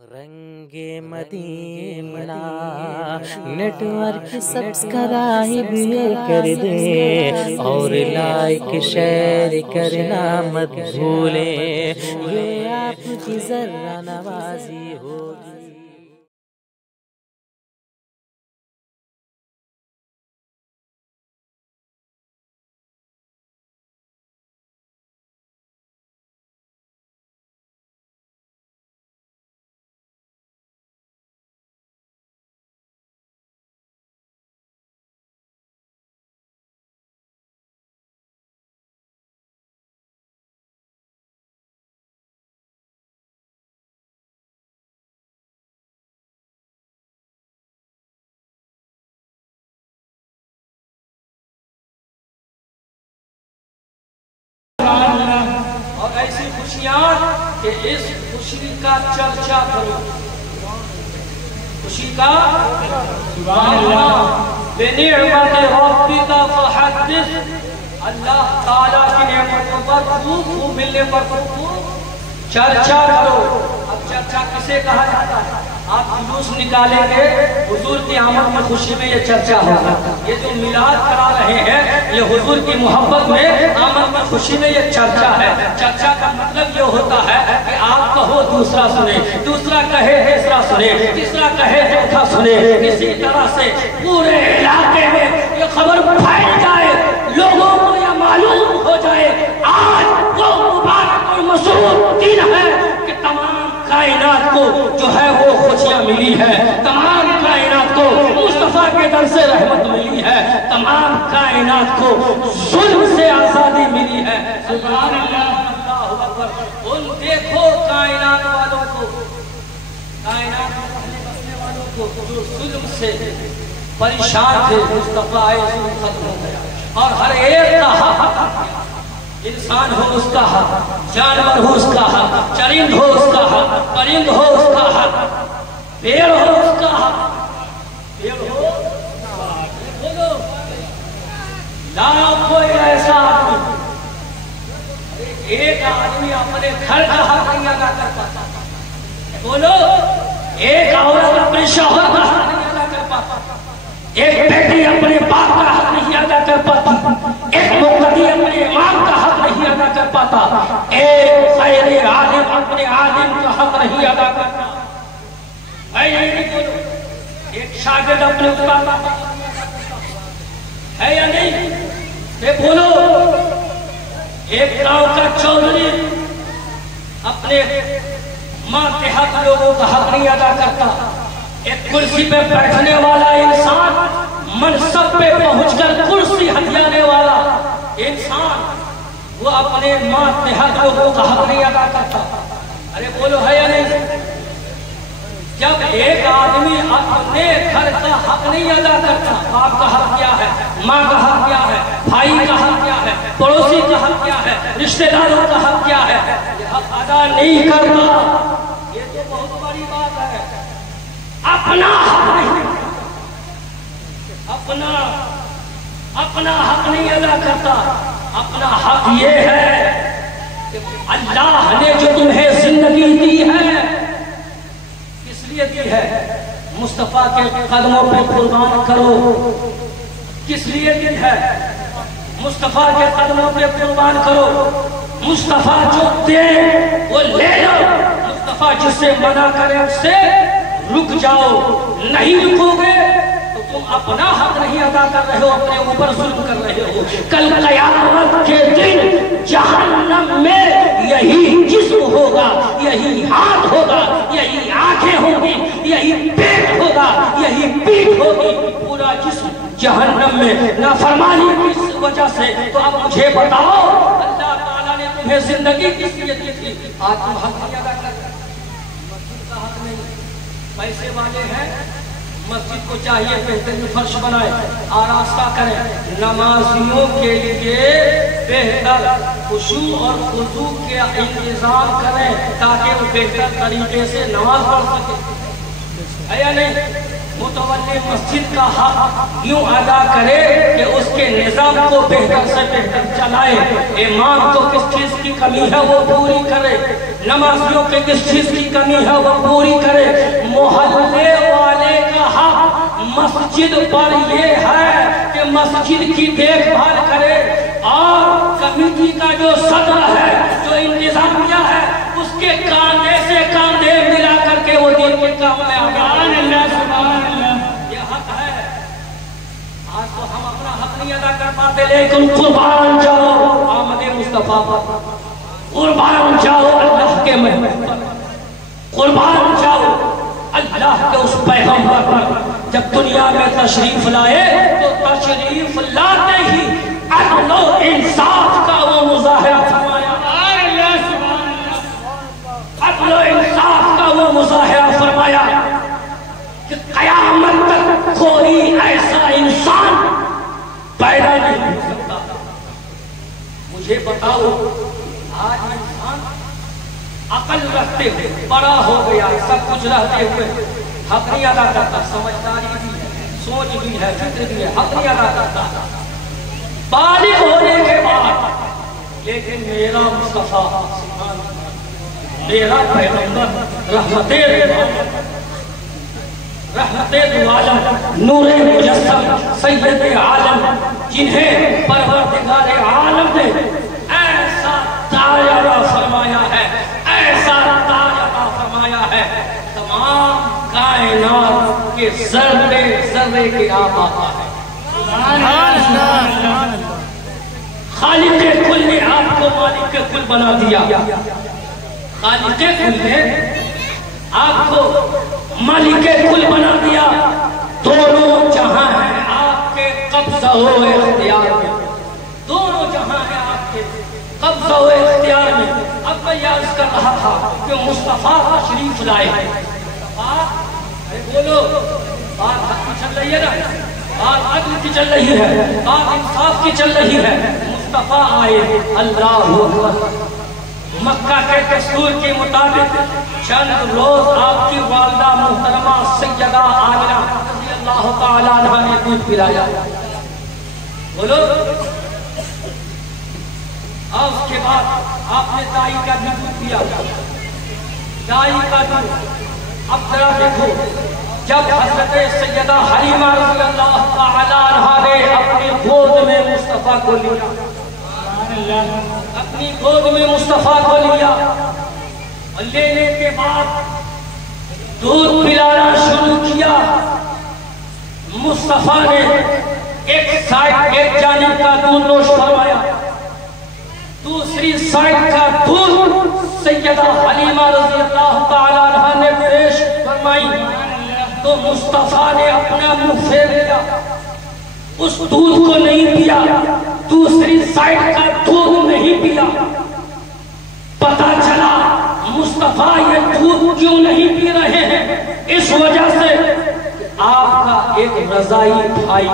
رنگ مدینہ net work subscribe کر دیں اور لائک شیئر کرنا مت بھولیں، یہ آپ کی ذرہ نوازی ہوگی۔ اور ایسی خوشیاں کہ اس خوشی کا چرچا کرو، خوشی کا سبحان اللہ بنعمت ربک فحدث، اللہ تعالیٰ کی نعمتوں پر خوب ملنے پر خوب چرچا کرو۔ اب چرچا کسے کہا جاتا ہے؟ آپ جلوس نکالیں گے، حضور کی آمد میں خوشی میں یہ چرچا ہوگا۔ یہ جو میلاد کرا رہے ہیں یہ حضور کی محبت میں آمد میں خوشی میں یہ چرچا ہے۔ چرچا کا مطلب یہ ہوتا ہے کہ آپ کہو دوسرا سنے، دوسرا کہے تیسرا سنے، تیسرا کہے چوتھا سنے، اسی طرح سے پورے علاقے میں یہ خبر پھیل جائے، لوگوں کو یہ معلوم ہو جائے آج وہ مبارک اور مسرور دن ہے کہ تمام کائنات کو جو ہے وہ خوشیاں ملی ہے، تمام کائنات کو مصطفیٰ کے در سے رحمت ملی ہے، تمام کائنات کو ظلم سے آزادی ملی ہے۔ سبحان اللہ، اللہ اکبر۔ ان دیکھو کائنات والوں کو، کائنات میں رہنے بسنے والوں کو جو ظلم سے پریشان تھے، مصطفیٰ آئے ظلم ختم ہو گیا اور ہر ایک کا حق، انسان ہو اس کا حق، جانور ہو اس کا حق، چرند ہو اس کا حق، پرند ہو اس کا حق، پیڑ ہو اس کا حق، پیڑ ہو بولو لا کوئی ایسا آدمی، ایک آدمی اپنے گھر کا حق نہیں ادا کر پاتا، بولو ایک عورت اپنے شوہر کا حق نہیں ادا کر پاتا، ایک بیٹی اپنے باپ کا حق نہیں ادا کر پاتی، ایک مقتدی اپنے امام کا حق نہیں ادا کر پاتا، ایک غیر عالم اپنے عالم کا حق نہیں ادا کرتا، ایک شاگرد اپنے استاد کا حق ہے یا نہیں؟ یہ بولو ایک گاؤں کا چودھری اپنے ماتحت لوگوں کا حق نہیں ادا کرتا، ایک کرسی پہ بیٹھنے والا انسان، منصب پہ پہنچ کر کرسی ہتھیانے والا انسان، وہ اپنے ماتحت لوگوں کا حق نہیں ادا کرتا۔ ارے بولو ہے یا نہیں؟ جب ایک آدمی اپنے گھر کا حق نہیں ادا کرتا، باپ کا حق کیا ہے، ماں کا حق کیا ہے، بھائی کا حق کیا ہے، پڑوسی کا حق کیا ہے، رشتہ داروں کا حق کیا ہے، یہ حق ادا نہیں کرتا، یہ تو بہت بڑی بات ہے۔ اپنا حق نہیں، اپنا حق نہیں ادا کرتا۔ اپنا حق یہ ہے کہ اللہ نے جو تمہیں زندگی دی ہے کس لیے دی ہے؟ مصطفیٰ کے قدموں پہ قربان کرو۔ کس لیے دی ہے؟ مصطفیٰ کے قدموں پہ قربان کرو۔ مصطفیٰ جو دے وہ لے لو، مصطفیٰ جس سے منع کرے اس سے رک جاؤ۔ نہیں رکو گے تو تم اپنا حق نہیں ادا کر رہے ہو، اپنے اوپر ظلم کر رہے ہو۔ کل قیامت کے دن جہنم میں یہی جسم ہوگا، یہی ہاتھ ہوگا، یہی آنکھیں ہوں گی، یہی پیٹ ہوگا، یہی پیٹھ ہوگی، پورا جسم جہنم میں نافرمانی کی وجہ سے۔ تو اب مجھے بتاؤ اللہ تعالیٰ نے تمہیں زندگی کس لیے دی تھی؟ آج تم حق نہیں ادا کر رہے، مسجد کا حق نہیں۔ پیسے والے ہیں، مسجد کو چاہیے بہترین فرش بنائے، آراستہ کریں، نمازیوں کے لیے بہتر خشوع اور خضوع کے انتظام کریں تاکہ وہ بہتر طریقے سے نماز پڑھ سکے، ہے یا نہیں؟ متولی مسجد کا حق یوں ادا کرے کہ اس کے نظام کو بہتر سے بہتر چلائے، امام کو کس چیز کی کمی ہے وہ پوری کرے، نمازیوں کے کس چیز کی کمی ہے وہ پوری کرے، محلے والے کا حق مسجد پر یہ ہے کہ مسجد کی دیکھ بھال کرے، اور کمیٹی کا جو صدر ہے، جو انتظامیہ ہے، اس کے کاندھے سے کاندھے ملا کر کے وہ دین کے کام میں سبحان اللہ سبحان اللہ، یہ حق ہے۔ آج تو ہم اپنا حق نہیں ادا کر پاتے، لیکن قربان جاؤ آمد مصطفیٰ پر، قربان جاؤ اللہ کے محبوب پر، قربان جاؤ اللہ کے اس پیغمبر پر۔ جب دنیا میں تشریف لائے تو تشریف لاتے ہی عدل و انصاف کا وہ مظاہرہ فرمایا، عدل و انصاف کا وہ مظاہرہ فرمایا کہ قیامت تک کوئی ایسا انسان پیدا نہیں ہو سکتا۔ مجھے بتاؤ، آج انسان عقل رکھتے ہوئے بڑا ہو گیا، سب کچھ رہتے ہوئے حق نہیں ادا کرتا، سمجھداری بھی ہے، سوچ بھی ہے، فکر بھی ہے، حق نہیں ادا کرتا بالغ ہونے کے بعد۔ لیکن میرا مصطفیٰ، میرا پیغمبر رحمت عالم، نور مجسم، سید عالم، جنہیں پروردگار عالم نے ایسا تاج عطا فرمایا ہے، ایسا تاج عطا فرمایا ہے، تمام کائنات کے ذرے ذرے کے آپ آتا ہے۔ خالق کل نے آپ کو مالک کل بنا دیا، خالق کل نے آپ کو مالک کل بنا دیا، دونوں جہاں ہیں آپ کے قبضہ و اختیار میں، دونوں جہاں ہیں آپ کے قبضہ و اختیار میں۔ اب میں یہ عرض کر رہا تھا کہ مصطفیٰ تشریف لائے، بولو بات حق کی چل رہی ہے نا، بات عدل کی چل رہی ہے، بات انصاف کی چل رہی ہے۔ مصطفیٰ آئے، اللہ اکبر، مکہ کے دستور کے مطابق چند روز آپ کی والدہ محترمہ سیدہ آمنہ رضی اللہ تعالیٰ عنہ نے دودھ پلایا، بولو، اور اس کے بعد آپ نے دائی کا بھی دودھ پیا، دائی کا دودھ۔ اب ذرا دیکھو، جب حضرت سیدہ حلیمہ رضی اللہ تعالیٰ عنہ نے اپنی گود میں مصطفیٰ کو لیا، اپنی گود میں مصطفیٰ کو لیا، اور لینے کے بعد دودھ پلانا شروع کیا، مصطفیٰ نے ایک جانب کا دودھ نوش فرمایا، دوسری سائٹ کا دودھ سیدہ حلیمہ رضی اللہ تعالیٰ عنہ نے پیش فرمائی، تو مصطفیٰ نے اپنا منہ پھیر لیا، اس دودھ کو نہیں پیا، دوسری سائٹ کا دودھ نہیں پیا۔ پتہ چلا مصطفیٰ یہ دودھ کیوں نہیں پی رہے ہیں، اس وجہ سے آپ کا ایک رضائی بھائی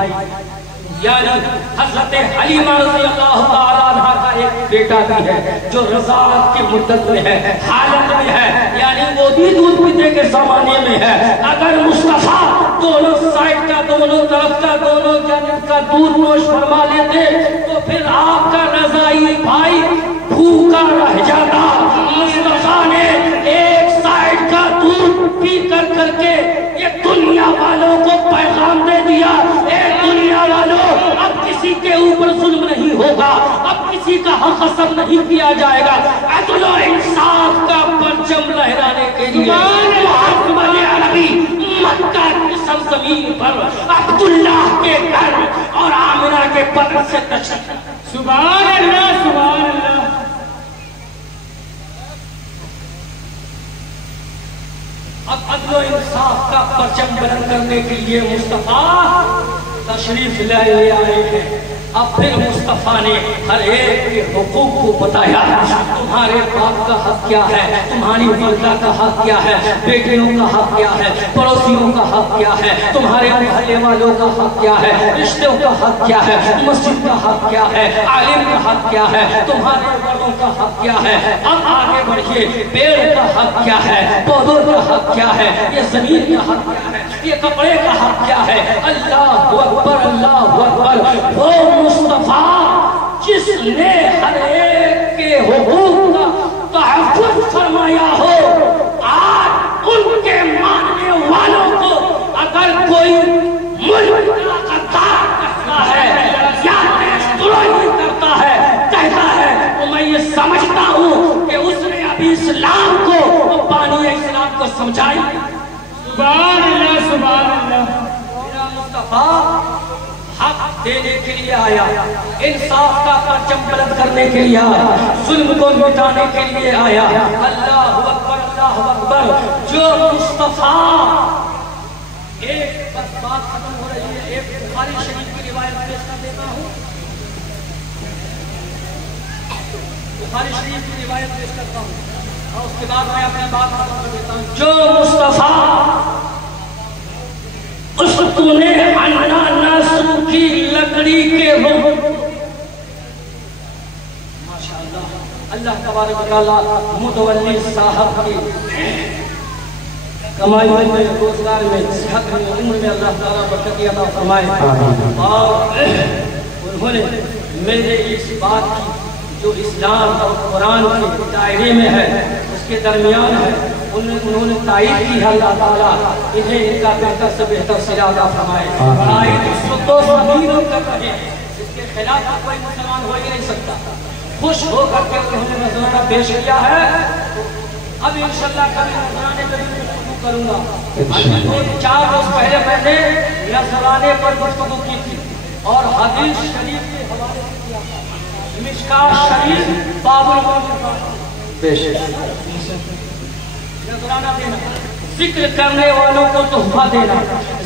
یعنی حضرت حلیمہ رضی اللہ تعالیٰ عنہ کا ایک بیٹا بھی ہے جو رضاعت کی مدت میں ہے، حالت میں ہے، یعنی وہ بھی دودھ پینے کے زمانے میں ہے۔ اگر مصطفیٰ دونوں سائٹ کا، دونوں طرف کا، دونوں جانب کا دودھ نوش فرما لیتے تو پھر آپ کا رضائی بھائی بھوکا رہ جاتا۔ مصطفیٰ نے ایک سائٹ کا دودھ پی کر کے یہ دنیا والوں کو پیغام دے دیا، اے دنیا والوں، اب کسی کے اوپر ظلم نہیں ہوگا، اب کسی کا حق غصب نہیں کیا جائے گا۔ عدل و انصاف کا پرچم لہرانے کے لیے محمد عربی مکہ کی سرزمین پر عبداللہ کے گھر اور آمنہ کے بدن سے تشریف۔ سبحان اللہ سبحان اللہ۔ اب عدل و انصاف کا پرچم بلند کرنے کے لیے مصطفیٰ تشریف لے آئے ہیں۔ اب پھر مصطفیٰ نے ہر ایک کے حقوق کو بتایا، تمہارے باپ کا حق کیا ہے، تمہاری والدہ کا حق کیا ہے، بیٹیوں کا حق کیا ہے، پڑوسیوں کا حق کیا ہے، تمہارے محلے والوں کا حق کیا ہے، رشتوں کا حق کیا ہے، مسجد کا حق کیا ہے، عالم کا حق کیا ہے، تمہارے بڑوں کا حق کیا ہے۔ اب آگے بڑھئے، پیڑ کا حق کیا ہے، پودوں کا حق کیا ہے، یہ زمین کا حق کیا ہے، یہ کپڑے کا حق کیا ہے. اللہ اکبر اللہ اکبر. وہ مصطفیٰ جس نے ہر ایک کے حقوق کا تحفظ فرمایا ہو، آج ان کے ماننے والوں کو اگر کوئی ملک کا غدار کہتا ہے یا دیشدروہی کرتا ہے، کہتا ہے، تو میں یہ سمجھتا ہوں کہ اس نے ابھی اسلام کو بانی اسلام کو سمجھائی. سبحان اللہ سبحان اللہ. میرا مصطفیٰ حق دینے کے لیے آیا، انصاف کا پرچم بلند کرنے کے لیے آیا، ظلم کو مٹانے کے لیے آیا. اللہ اکبر اللہ اکبر. جو مصطفیٰ، ایک بس بات ختم ہو رہی ہے، ایک بخاری شریف کی روایت پیش کر دیتا ہوں. بخاری شریف کی روایت پیش کرتا ہوں اور اس کے بعد میں اپنی بات ختم کر دیتا ہوں. جو مصطفیٰ اس نے انا ناسو کی لکڑی کے روح، ماشاءاللہ اللہ تبارک و تعالی متولی صاحب کی کمائی میں، روزگار میں، صحت میں، عمر میں اللہ تعالیٰ برکت عطا فرمائے. اور انہوں نے میرے اس بات کی جو اسلام اور قرآن کے دائرے میں ہے، اس کے درمیان ہے، انہوں نے تائید کی ہے. اللہ تعالیٰ انہیں ان کا بہتر سے بہتر صلہ عطا فرمائے. تائید سد و زمین کر رہے ہیں، اس کے خلاف کوئی مسلمان ہو ہی نہیں سکتا. خوش ہو کر کے انہوں نے نذرانہ پیش کیا ہے. اب انشاءاللہ کبھی نذرانے پر گفتگو کروں گا. ابھی 4 روز پہلے میں نے نذرانے پر گفتگو کی تھی اور حدیث شریف کے حوالے سے کیا تھا. مشکاۃ شریف باب الموت، نذرانہ دینا، ذکر کرنے والوں کو تحفہ دینا،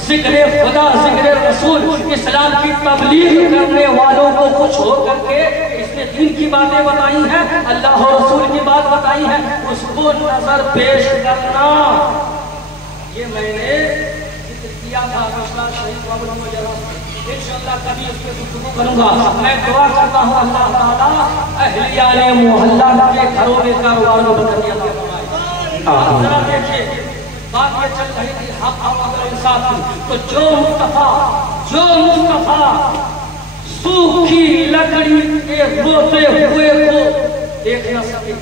ذکر خدا، ذکر رسول، اسلام کی تبلیغ کرنے والوں کو خوش ہو کر کے اس نے دین کی باتیں بتائی ہیں، اللہ اور رسول کی بات بتائی ہے، اس کو نظر پیش کرنا. یہ میں نے ذکر کیا تھا مشکاۃ شریف باب الموت. انشاءاللہ کبھی اس پہ گفتگو کروں گا. میں دعا کرتا ہوں اللہ تعالیٰ اہلیان محلہ کے گھروں میں کاروبار کو برکت عطا فرمائے. ذرا دیکھیے بات یہ چل رہی تھی حق اور انصاف کی. تو جو مصطفیٰ سوکھی لکڑی کے روتے ہوئے کو دیکھ نہ سکے،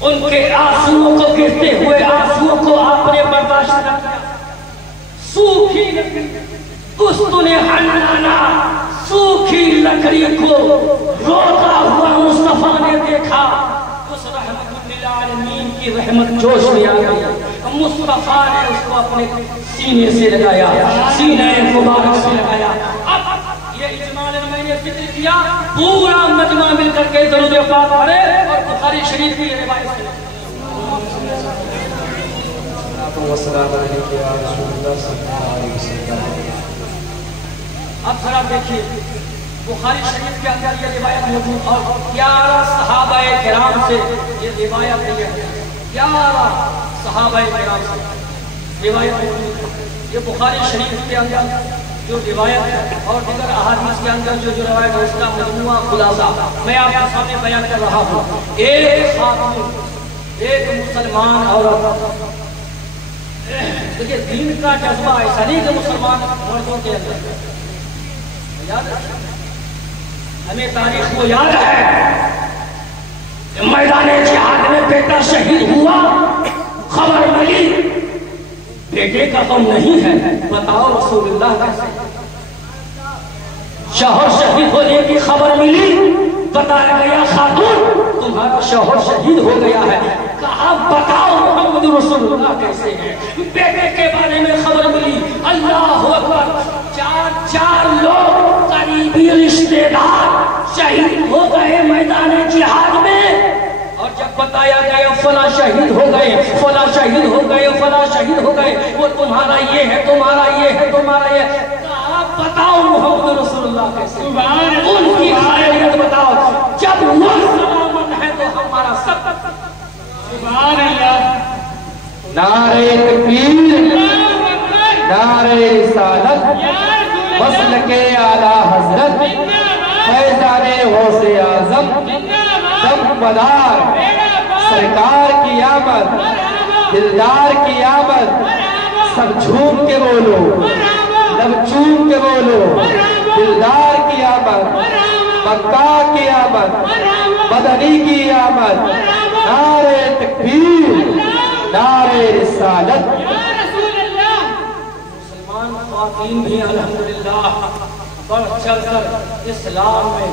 ان کے آنسوؤں کو گرتے ہوئے آنسوؤں کو آپ نے برداشت نہ کیا. سوکھی لکڑی استن حنانا، سوکھی لکڑی کو روتا ہوا مصطفیٰ نے دیکھا. اس رحمت للعالمین کی رحمت جوش میں آ گئی. مصطفیٰ نے اس کو اپنے سینے سے لگایا، سینے مبارک سے لگایا. اب یہ اجمالاً میں نے ذکر کیا، پورا مجمع مل کر کے درود پاک پڑھے اور بخاری شریف کی روایت سے اب ذرا دیکھیے بخاری شریف کے اندر یہ روایت موجود اور 11 صحابہ کرام سے یہ روایت ہے. 11 صحابہ کرام سے روایت موجود ہے. یہ بخاری شریف کے اندر جو روایت ہے اور دیگر احادیث کے اندر جو روایت ہے اس کا مجموعہ خلاصہ میں آپ کے سامنے بیان کر رہا ہوں. ایک خاتون، ایک مسلمان عورت. دیکھیے دین کا جذبہ ایسا نہیں کہ مسلمان مردوں کے اندر یاد ہے. ہمیں تاریخ کو یاد ہے میدان جہاد میں بیٹا شہید ہوا، خبر ملی بیٹے کا غم نہیں ہے. بتاؤ رسول اللہ کیسے شوہر شہید ہونے کی خبر ملی، بتایا گیا خاتون تمہارا شوہر شہید ہو گیا ہے. کہا بتاؤ محمد رسول اللہ کیسے ہے. بیٹے کے بارے میں خبر ملی. اللہ اکبر. 4 لوگ قریبی رشتے دار شہید ہو گئے میدان جہاد میں. اور جب بتایا گیا فلاں شہید ہو گئے، فلاں شہید ہو گئے، فلاں شہید ہو گئے، وہ تمہارا یہ ہے، تمہارا یہ ہے، تمہارا یہ. کہا بتاؤ محمد رسول اللہ کیسے، ان کی خیریت بتاؤ. جب وہ سلامت ہے تو ہمارا سب. سبحان اللہ. نعرہ تکبیر، نعرہ رسالت، مسلک اعلیٰ حضرت، فیضان غوث اعظم، دم مدار سرکار کی آمد. دلدار کی آمد سب جھوم کے بولو لب چوم کے بولو دلدار کی آمد مکہ کی آمد مدنی کی آمد نعرہ تکبیر نعرہ رسالت مسلمان خواتین بھی الحمدللہ بڑھ چڑھ کر اسلام میں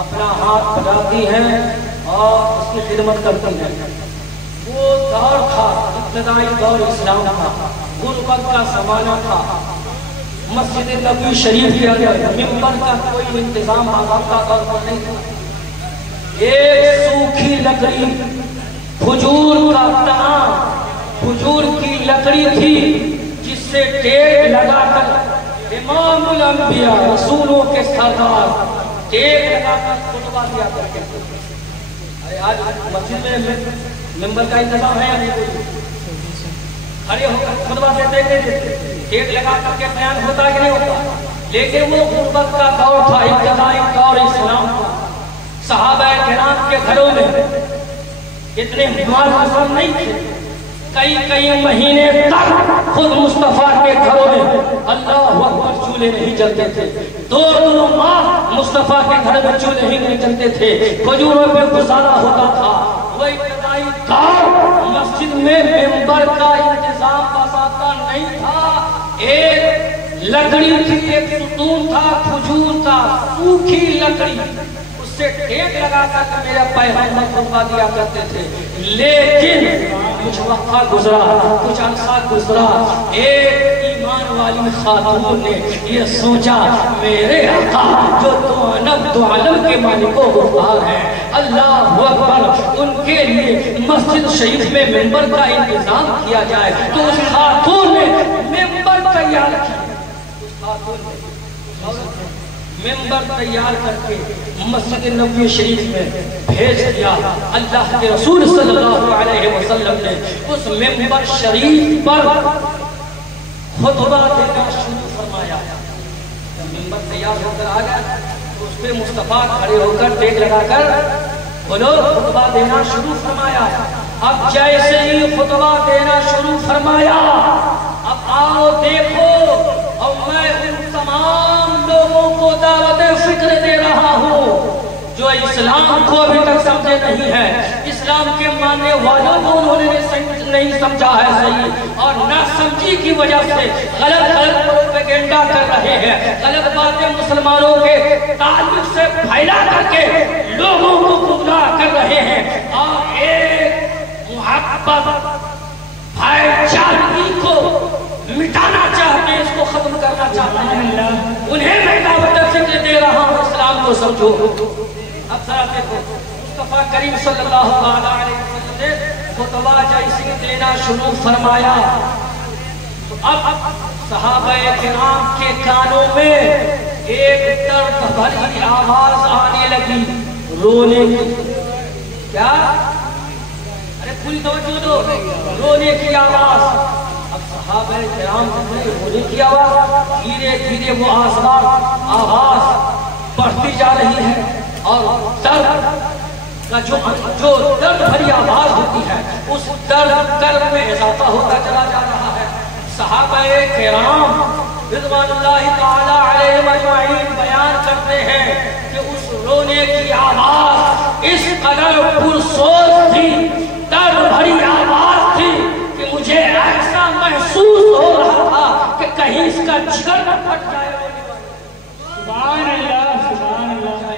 اپنا ہاتھ بڑھاتی ہیں اور اس کی خدمت کرتی ہیں. وہ دور تھا ابتدائی دور اسلام کا غربت کا زمانہ تھا. مسجد نبوی شریف کے اندر ممبر کا کوئی انتظام باضابطہ طور پر نہیں تھا. ایک سوکھی لکڑی کھجور کا تنا کھجور کی لکڑی تھی جس سے ٹیک لگا کر امام الانبیاء رسولوں کے سردار ٹیک لگا کر خطبہ دیا کرتے تھے. آج مسجد میں ممبر کا انتظام ہے یا نہیں؟ کھڑے ہو کر خطبہ دیتے تھے ٹیک لگا کر کے بیان ہوتا کہ نہیں ہوتا. لیکن وہ غربت کا دور تھا ابتدائی دور اسلام کا. صحابہ کرام کے گھروں میں اتنے مال مسلم نہیں تھے. کئی مہینے تک خود مصطفیٰ کے گھروں میں اللہ اکبر چولہے نہیں جلتے تھے. دو ماہ مصطفیٰ کے گھر میں چولہے ہی نہیں جلتے تھے. کھجوروں پہ گزارا ہوتا تھا. وہ ابتدائی دور مسجد میں ممبر کا انتظام باضابطہ نہیں تھا. ایک لکڑی تھی ایک ستون تھا کھجور کا سوکھی لکڑی سے ٹیک لگا کر میرا پیغمبر خطبہ دیا کرتے تھے. لیکن کچھ وقت گزرا کچھ عرصہ گزرا ایک ایمان والی خاتون نے یہ سوچا میرے آقا جو دو عالم کے مالک و غفار ہیں اللہ اکبر ان کے لیے مسجد شریف میں ممبر کا انتظام کیا جائے. تو اس خاتون نے ممبر تیار کیا. اس خاتون نے ممبر تیار کر کے مسجد نبوی شریف میں بھیج دیا. اللہ کے رسول صلی اللہ علیہ وسلم نے اس ممبر شریف پر خطبہ دینا شروع فرمایا. جب ممبر تیار ہو کر آ گیا تو اس پہ مصطفیٰ کھڑے ہو کر ٹیک لگا کر بولو خطبہ دینا شروع فرمایا. اب جیسے ہی خطبہ دینا شروع فرمایا اب آؤ دیکھو اور میں ان تمام لوگوں کو دعوت فکر دے رہا ہوں جو اسلام کو ابھی تک سمجھے نہیں ہے. اسلام کے ماننے والوں کو انہوں نے نہیں سمجھا ہے صحیح اور نہ سمجھی کی وجہ سے غلط پروپیگنڈا کر رہے ہیں. غلط باتیں مسلمانوں کے تعلق سے پھیلا کر کے لوگوں کو گمراہ کر رہے ہیں اور ایک محبت بھائی چارگی کو مٹانا چاہتے ہیں اس کو ختم کرنا چاہتے ہیں. انہیں میں دعوت فکر دے رہا ہوں اسلام کو سمجھو. اب ذرا دیکھو مصطفیٰ کریم صلی اللہ علیہ وسلم نے خطبہ جیسے دینا شروع فرمایا تو اب صحابہ کرام کے کانوں میں ایک درد بھری آواز آنے لگی رونے کی. کیا؟ ارے پوری توجہ دو. رونے کی آواز. اب صحابہ کرام نے رونے کی آواز دھیرے دھیرے وہ آواز بڑھتی جا رہی ہے اور درد کا جو درد بھری آواز ہوتی ہے اس درد میں اضافہ ہوتا چلا جا رہا ہے. صحابہ کرام رضوان اللہ تعالی علیہم اجمعین بیان کرتے ہیں کہ اس رونے کی آواز اس قدر پرسوز تھی درد بھری آواز تھی کہ مجھے ایسا محسوس ہو رہا تھا کہ کہیں اس کا جگر نہ پھٹ جائے. سبحان اللہ سبحان اللہ.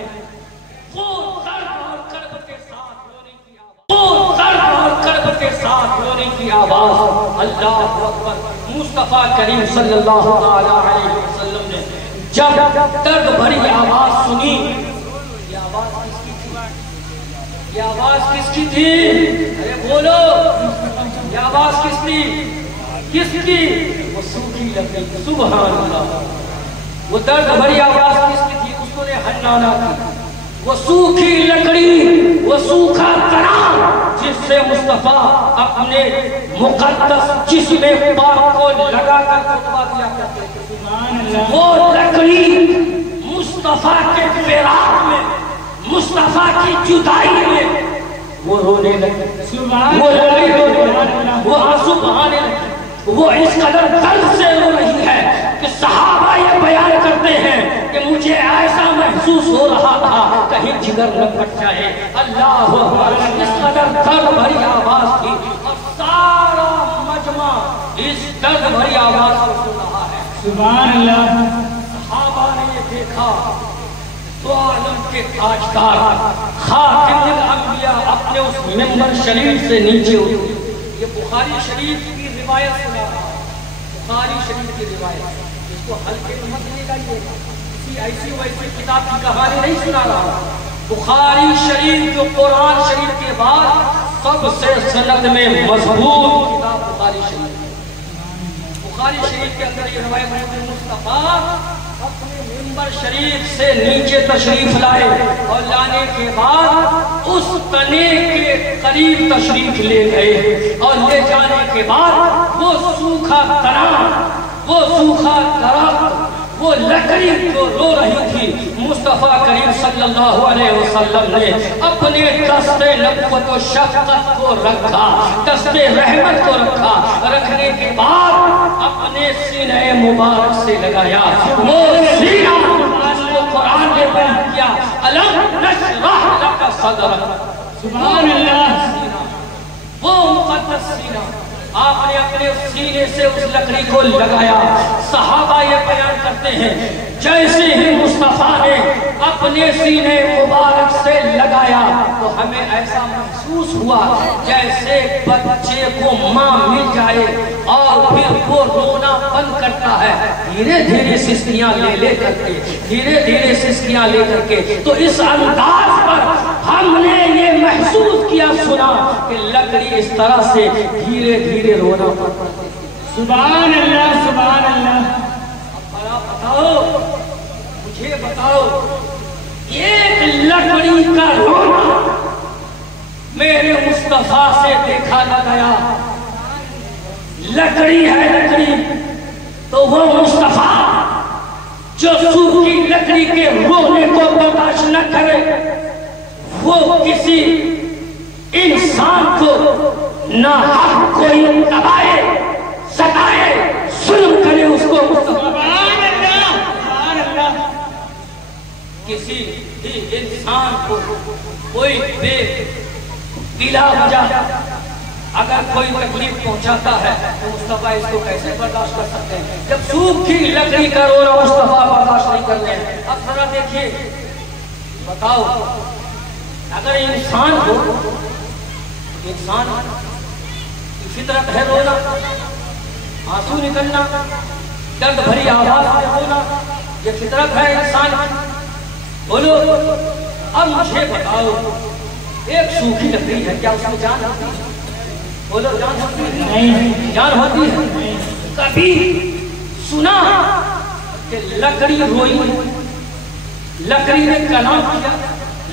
وہ درد اور کرب کے ساتھ رونے کی آواز وہ درد اور کرب کے ساتھ رونے کی آواز. اللہ اکبر. مصطفیٰ کریم صلی اللہ علیہ وسلم نے جب درد بھری آواز سنی یہ آواز کس کی تھی؟ یہ آواز کس کی تھی؟ ارے بولو یہ آواز کس کی؟ کس کی؟ وہ سوکھی لکڑی. سبحان اللہ. وہ درد بھری آواز کس کی تھی؟ اس کو نے حنانہ کی. وہ سوکھی لکڑی وہ سوکھا تنا جس سے مصطفیٰ اپنے مقدس جسم پاک کو لگا کر خطبہ دیا کرتے تھے. وہ لکڑی مصطفیٰ کے فراق میں مصطفیٰ کی جدائی میں وہ رونے لگے، وہ لڑائی رونے لگے، وہ آنسو بہانے لگے، وہ اس قدر درد سے رو رہی ہے کہ صحابہ یہ بیان کرتے ہیں کہ مجھے ایسا محسوس ہو رہا تھا کہیں جگر نہ پھٹ جائے۔ اللہ اکبر، اس قدر درد بھری آواز تھی اور سارا مجمع اس درد بھری آواز کو سن رہا ہے۔ سبحان اللہ۔ صحابہ نے یہ دیکھا تو عالم کے تاجدار خاتم الانبیاء اپنے اس ممبر شریف سے نیچے اترے۔ یہ بخاری شریف کی روایت سنا رہا ہے، بخاری شریف کی روایت، اس کو ہلکے میں مت لے جائیے، کسی ایسی ویسی کتاب کی کہانی نہیں سنا رہا۔ بخاری شریف جو قرآن شریف کے بعد سب سے سند میں مضبوط کتاب بخاری شریف ہے۔ بخاری شریف کے اندر یہ روایت ہے کہ مصطفیٰ اپنے ممبر شریف سے نیچے تشریف لائے اور لانے کے بعد اس تنے کے قریب تشریف لے گئے اور لے جانے کے بعد وہ سوکھا تنا، وہ سوکھا درخت، وہ لکڑی جو رو رہی تھی، مصطفیٰ کریم صلی اللہ علیہ وسلم نے اپنے دست نبوت و شفقت کو رکھا، دست رحمت کو رکھا، رکھنے کے بعد اپنے سینہ مبارک سے لگایا۔ وہ سینہ جس کو قرآن نے بیان کیا، الم نشرح لک صدرک، سبحان اللہ۔ وہ مقدس سینہ آپ نے اپنے سینے سے اس لکڑی کو لگایا۔ صحابہ یہ بیان کرتے ہیں جیسے ہی مصطفیٰ نے اپنے سینے مبارک سے لگایا تو ہمیں ایسا محسوس ہوا جیسے بچے کو ماں مل جائے اور پھر وہ رونا بند کرتا ہے، دھیرے دھیرے سسکیاں لے کر کے، دھیرے دھیرے سسکیاں لے کر کے۔ تو اس انداز پر ہم نے یہ محسوس کیا، سنا کہ لکڑی اس طرح سے دھیرے دھیرے رونا پڑتا ہے۔ سبحان اللہ، سبحان اللہ۔ اب بتاؤ، مجھے بتاؤ، ایک لکڑی کا رونا میرے مصطفیٰ سے دیکھا نہ گیا۔ لکڑی ہے لکڑی، تو وہ مصطفیٰ جو سوکھی لکڑی کے رونے کو برداشت نہ کرے، وہ کسی انسان کو ناحق کوئی دبائے، ستائے، ظلم کرے، اس کو سبحان اللہ، سبحان اللہ۔ کسی بھی انسان کو کوئی بے بلا وجہ اگر کوئی تکلیف پہنچاتا ہے تو مصطفیٰ اس کو کیسے برداشت کر سکتے ہیں؟ جب سوکھی لکڑی کا رونا مصطفیٰ برداشت نہیں کرتے ہیں۔ اب ذرا دیکھیے، بتاؤ، اگر انسان ہو، انسان کی فطرت ہے رونا، آنسو نکلنا، درد بھری آواز میں رونا، یہ فطرت ہے انسان کی۔ بولو، اب مجھے بتاؤ، ایک سوکھی لکڑی ہے، کیا اس میں جان ہوتی ہے؟ بولو، جان ہوتی ہے؟ نہیں، جان ہوتی ہے؟ کبھی سنا کہ لکڑی روئی، لکڑی نے کلام کیا،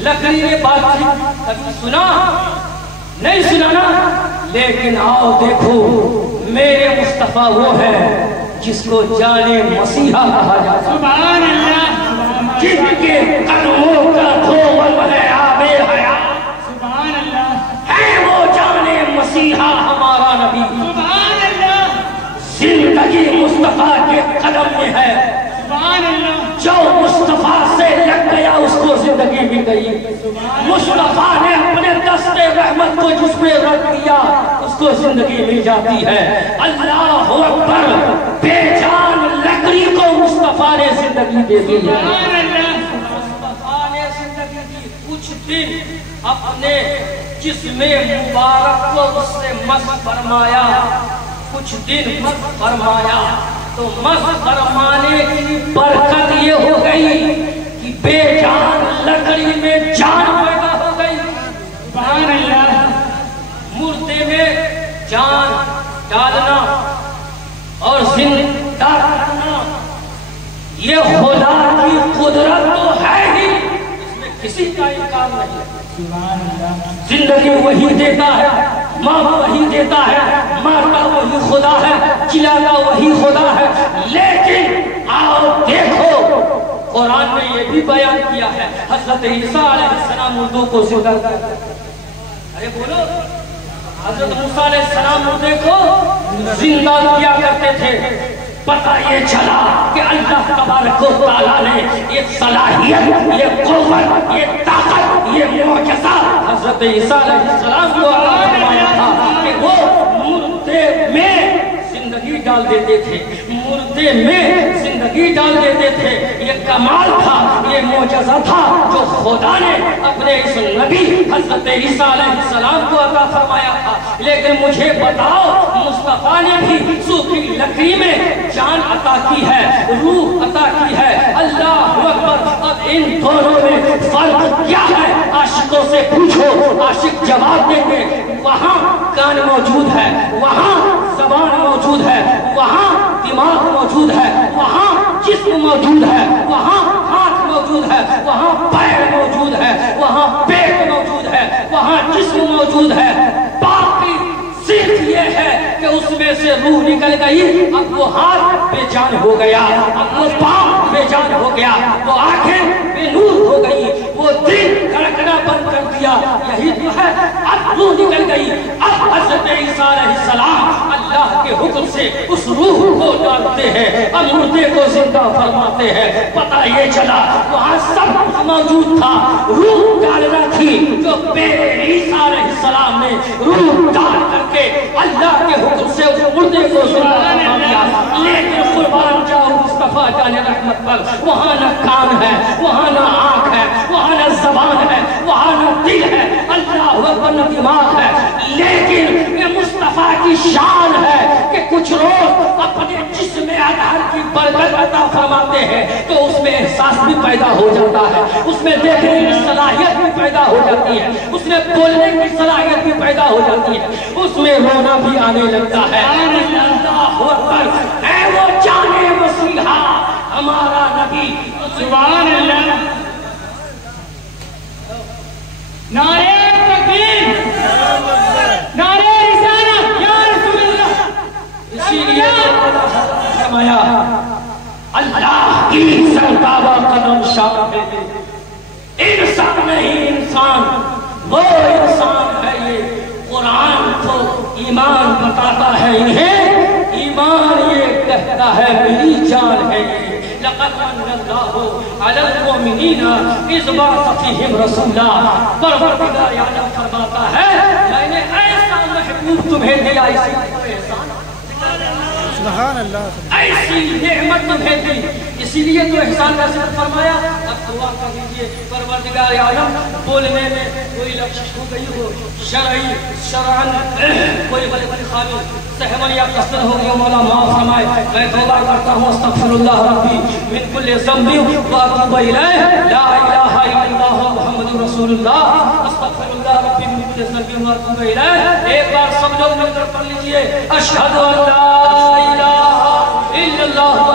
لکڑی نے بات کی؟ کبھی سنا؟ نہیں سنانا۔ لیکن آؤ دیکھو، میرے مصطفیٰ وہ ہے جس کو جانے مسیحا کہا جاتا ہے، سبحان اللہ، جن کے قدموں کا دھول ہے آب حیات، سبحان اللہ، ہے وہ جانے مسیحا ہمارا نبی۔ سبحان اللہ، زندگی مصطفیٰ کے قدم میں ہے، سبحان اللہ، جو مصطفیٰ سے لگ گیا اس کو زندگی مل گئی۔ مصطفیٰ نے اپنے دست رحمت کو جس میں رکھ دیا اس کو زندگی مل جاتی ہے۔ اللہ اکبر، بے جان لکڑی کو مصطفیٰ نے زندگی دے دی ہے۔ سبحان اللہ، مصطفیٰ نے زندگی دی، کچھ دن اپنے جسم مبارک کو اس نے مسح فرمایا، کچھ دن مسح فرمایا تو مسح فرمانے کی برکت یہ ہو گئی کہ بے جان لکڑی میں جان پیدا ہو گئی۔ سبحان اللہ، مردے میں جان ڈالنا اور زندہ کرنا یہ خدا کی قدرت تو ہے ہی، اس میں کسی کا انکار نہیں ہے۔ سبحان اللہ، زندگی وہی دیتا ہے، ماں وہی دیتا ہے، مارتا وہی خدا ہے، چلاتا وہی خدا ہے۔ لیکن آؤ دیکھو، قرآن نے یہ بھی بیان کیا ہے، حضرت عیسیٰ علیہ السلام مردوں کو زندہ کرتا ہے۔ ارے بولو حضرت موسیٰ علیہ السلام مردے کو زندہ کیا کرتے تھے. پتہ یہ چلا کہ اللہ تبارک و تعالیٰ نے یہ صلاحیت، یہ قوت، یہ طاقت، یہ معجزہ حضرت عیسیٰ علیہ السلام کو عطا فرمایا تھا کہ وہ مردے میں زندگی ڈال دیتے تھے، مردے میں زندگی ڈال دیتے تھے. یہ کمال تھا، یہ معجزہ تھا جو خدا نے اپنے اس نبی حضرت عیسیٰ علیہ السلام کو عطا فرمایا تھا. لیکن مجھے بتاؤ مصطفیٰ نے بھی سوکھی لکڑی میں جان عطا کی ہے، روح عطا کی ہے. اللہ اکبر. اب ان دونوں میں فرق کیا ہے؟ عاشقوں سے پوچھو، عاشق جواب دیں گے. وہاں کان موجود ہے، وہاں زبان موجود ہے، وہاں دماغ موجود ہے، وہاں جسم موجود ہے، وہاں ہاتھ موجود ہے، وہاں پیر موجود ہے، وہاں پیٹ موجود ہے، وہاں جسم موجود ہے. باقی صرف یہ ہے کہ اس میں سے روح نکل گئی. اب وہ ہاتھ بے جان ہو گیا، اب وہ پاؤں بے جان ہو گیا، وہ آنکھیں بے نور ہو گئی، وہ دل دھڑکنا بند کر دیا. یہی تو ہے. اب روح نکل گئی. اب حضرت عیسیٰ علیہ السلام اللہ کے حکم سے اس روح کو ڈالتے ہیں، اب مردے کو زندہ فرماتے ہیں. پتہ یہ چلا وہاں سب کچھ موجود تھا، روح ڈالنا تھی جو عیسیٰ علیہ السلام نے روح ڈال کر کے اللہ کے حکم سے اس مردے کو زندہ فرما دیا. لیکن قربان جاؤ مصطفیٰ جان رحمت پر، وہاں نہ کان ہے، وہاں نہ آنکھ ہے، وہاں نہ زبان ہے، وہاں نہ دل ہے، اللہ اکبر نہ دماغ ہے. لیکن یہ مصطفیٰ کی شان ہے کہ کچھ لوگ اپنے جسم اطہر کی برکت عطا فرماتے ہیں تو اس میں احساس بھی پیدا ہو جاتا ہے، اس میں دیکھنے کی صلاحیت بھی پیدا ہو جاتی ہے، اس میں بولنے کی صلاحیت بھی پیدا ہو جاتی ہے، اس میں رونا بھی آنے لگتا ہے. اللہ اکبر. اے وہ جانے مسیحا ہمارا نبی. سبحان اللہ. نعرہ تکبیر، نعرہ رسالت یا رسول اللہ. اسی لیے فرمایا اللہ کی سرتابہ قدم شان ہے. انسان نہیں انسان، وہ انسان ہے. یہ قرآن تو ایمان بتاتا ہے انہیں، ایمان یہ کہتا ہے میری جان ہے. لقد من اللہ علی المؤمنین اذ بعث فیہم رسولا. پروردگار عالم فرماتا ہے میں نے ایسا محبوب تمہیں دیا، اسی احسان سبحان اللہ، ایسی نعمت تمہیں دی، اسی لیے تو احسان کا ذکر فرمایا. اب دعا کر لیجیے پروردگار عالم بولنے میں کوئی لفظ ہو گئی ہو، شرعاً کوئی غلطی خامی سہون یا قصد ہو گئی، مولا معاف فرمائے. میں توبہ کرتا ہوں استغفر اللہ ربی من کل ذنب واتوب الیہ، لا الہ الا اللہ محمد رسول اللہ. استغفر اللہ ربی من کل ذنب واتوب الیہ. ایک بار سب لوگ مل کر پڑھ لیجیے اشہد ان لا الہ الا اللہ